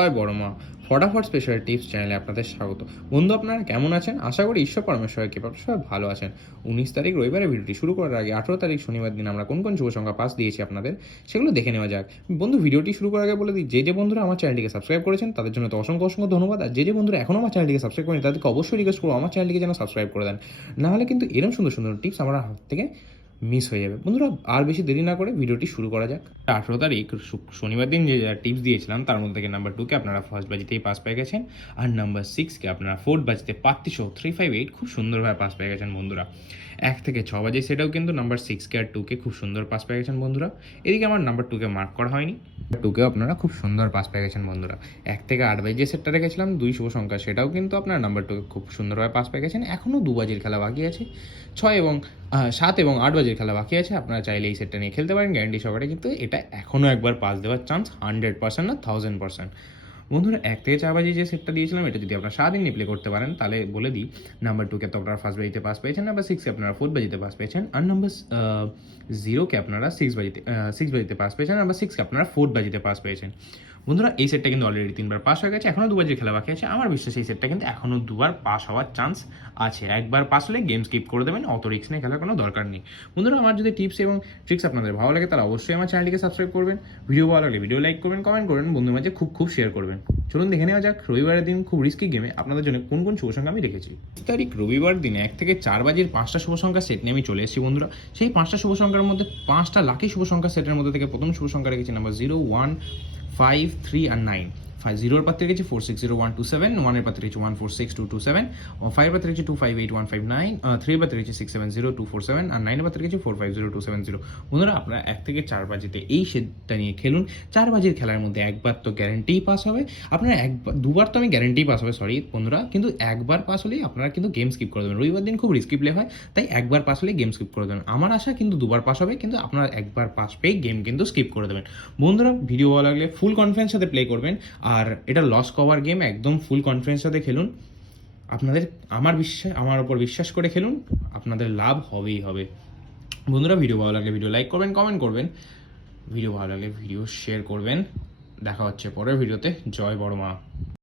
জয় বড় মা। ফটাফট স্পেশাল টিপস চ্যানেলে আপনাদের স্বাগত। বন্ধু, আপনারা কেমন আছেন? আশা করি ঈশ্বর পরমেশ্বরের কৃপায় সবাই ভালো আছেন। 19 তারিখ রবিবারে ভিডিওটি শুরু করার আগে 18 তারিখ শনিবার দিন আমরা কোন কোন শুভ সংখ্যা পাস দিয়েছি আপনাদের, সেগুলো দেখে নেওয়া যাক। বন্ধু, ভিডিওটি শুরু করার আগে বলে দিই, যে বন্ধুরা আমার চ্যানেলটিকে সাবস্ক্রাইব করেছেন তাদের জন্য তো অসংখ্য অসংখ্য ধন্যবাদ। আর যে বন্ধুরা এখনও আমার চ্যানেলটিকে সাবস্ক্রাইব করেন তাদেরকে অবশ্যই রিকোয়েস্ট করবো আমার চ্যানেলটিকে যেন সাবস্ক্রাইব করে দেন, নাহলে কিন্তু এরকম সুন্দর সুন্দর টিপস আমার হাত থেকে মিস হয়ে যাবে। বন্ধুরা, আর বেশি দেরি না করে ভিডিওটি শুরু করা যাক। 18 তারিখ শনিবার দিন যে টিপস দিয়েছিলাম তার মধ্যে থেকে নাম্বার 2কে আপনারা ফার্স্ট বাজিতেই পাস পেয়ে গেছেন, আর নাম্বার 6কে আপনারা ফোর্থ বাজিতে 358 খুব সুন্দরভাবে পাস পেয়ে গেছেন বন্ধুরা। 1 থেকে 6 বাজে সেটাও কিন্তু নাম্বার 6কে আর 2কে খুব সুন্দর পাস পেয়ে গেছেন বন্ধুরা। এদিকে আমার নাম্বার 2কে মার্ক করা হয়নি, 2কেও আপনারা খুব সুন্দর পাস পেয়ে গেছেন বন্ধুরা। 1 থেকে 8 বাজে যে সেটটা রেখেছিলাম 2 শুভ সংখ্যা, সেটাও কিন্তু আপনার নাম্বার 2কে খুব সুন্দরভাবে পাস পেয়ে গেছেন। এখনও 2 বাজির খেলা বাকি আছে, 7 এবং 8 বাজির খেলা বাকি আছে। আপনারা চাইলে এই সেটটা নিয়ে খেলতে পারেন গ্যারান্টি সহকারে, কিন্তু এটা এখনও একবার পাস দেওয়ার চান্স 100% না 1000%। বন্ধুরা, 1 থেকে 4 বাজে যে সেটটা দিয়েছিলাম এটা যদি আপনারা সারাদিন নিয়ে প্লে করতে পারেন তাহলে বলে দিই, নাম্বার 2কে তো আপনারা ফার্স্ট বাজিতে পাস পেয়েছেন, নাম্বার 6কে আপনারা ফোর্থ বাজিতে পাস পেয়েছেন, আর নাম্বার 0কে আপনারা 6 বাজিতে পাস পেয়েছেন, নাম্বার 6কে আপনারা ফোর্থ বাজিতে পাস পেয়েছেন। বন্ধুরা, এই সেটটা কিন্তু অলরেডি 3বার পাস হয়ে গেছে, এখনও 2 বাজির খেলা বাকি আছে। আমার বিশ্বাস এই সেটটা কিন্তু এখনও 2বার পাস হওয়ার চান্স আছে। একবার পাস হলে গেম স্কিপ করে দেবেন, অত রিস্ক নিয়ে খেলার কোনো দরকার নেই। বন্ধুরা, আমার যদি টিপস এবং ট্রিক্স আপনাদের ভালো লাগে তাহলে অবশ্যই আমার চ্যানেলটিকে সাবস্ক্রাইব করবেন, ভিডিও ভালো লাগলে ভিডিও লাইক করবেন, কমেন্ট করবেন, বন্ধুর মাঝে খুব শেয়ার করবেন। চলুন দেখে নেওয়া যাক রবিবারের দিন খুব রিস্কি গেমে আপনাদের জন্য কোন কোন শুভ সংখ্যা আমি রেখেছি। 3 তারিখ রবিবার দিনে 1 থেকে 4 বাজির 5টা শুভ সংখ্যা সেট নিয়ে আমি চলে এসেছি বন্ধুরা। সেই 5টা শুভ সংখ্যার মধ্যে 5টা লাকি শুভ সংখ্যা সেটের মধ্যে থেকে প্রথম শুভ সংখ্যা রেখেছি নাম্বার 0, 1, 5, 3 আর 9। 0-এর পাত্রে রেখেছি 460127, 1-এর পাত্রে রেখেছি 146227, 5-এর পাত্রে রেখেছি 258159, 3-এর পাত্রে রেখেছি 670247, আর 9-এর পাত্রে রেখেছি 450270। বন্ধুরা, আপনারা 1 থেকে 4 বাজিতে এই সেটটা নিয়ে খেলুন। 4 বাজির খেলার মধ্যে একবার তো গ্যারান্টিই পাস হবে, আপনারা দুবার তো আমি গ্যারান্টি পাস হবে, সরি বন্ধুরা, কিন্তু একবার পাস হলেই আপনারা কিন্তু গেম স্কিপ করে দেবেন। রবিবার দিন খুব রিস্কি প্লে হয়, তাই একবার পাস হলেই গেম স্কিপ করে দেবেন। আমার আশা কিন্তু 2বার পাস হবে, কিন্তু আপনারা একবার পাস পেয়ে গেম কিন্তু স্কিপ করে দেবেন। বন্ধুরা, ভিডিও ভালো লাগলে ফুল কনফিডেন্স সাথে প্লে করবেন, আর এটা লস কভার গেম, একদম ফুল কনফিডেন্স সাথে খেলুন। আপনাদের আমার ওপর বিশ্বাস করে খেলুন, আপনাদের লাভ হবেই হবে। বন্ধুরা, ভিডিও ভালো লাগলে ভিডিও লাইক করবেন, কমেন্ট করবেন, ভিডিও ভালো লাগলে ভিডিও শেয়ার করবেন। দেখা হচ্ছে পরের ভিডিওতে। জয় বড় মা।